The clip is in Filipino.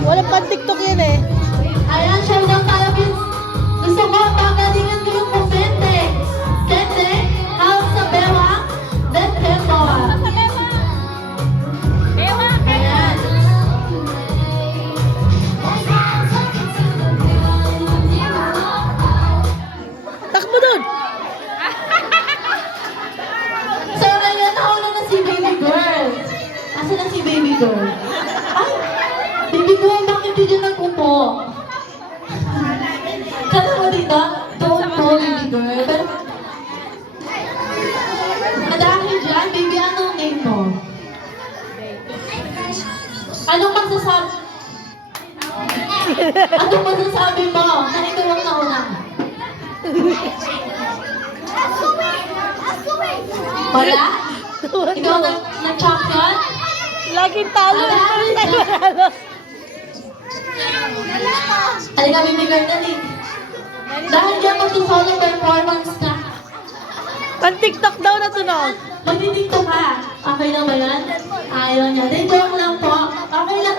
Walang pan-tiktok yan eh. Ayan, showdown tayo, kids. Gusto ko, pagalingan ko yung kusente. Sente, hawak sa bewang, then tempo. Ayan. Takbo dun! So, ngayon, nauna na si baby girl. Asa na si baby girl? Ay, baby girl, bakit yun yung nag-upo? Kala mo dito? Don't po, baby girl. Pero, dahil dyan, baby, anong name mo? Anong magsasabi? Anong magsasabi mo na ikaw ang nauna? Wala? Ikaw na champion? Laging talo. Parang tayo manalo. Halika, baby girl, dali. Dahil dyan magsusolo performance ka. Pan-tiktok daw na tunog. Magtitiktok ka. Okay lang ba yan? Ayaw niya. Then, joke lang po. Okay lang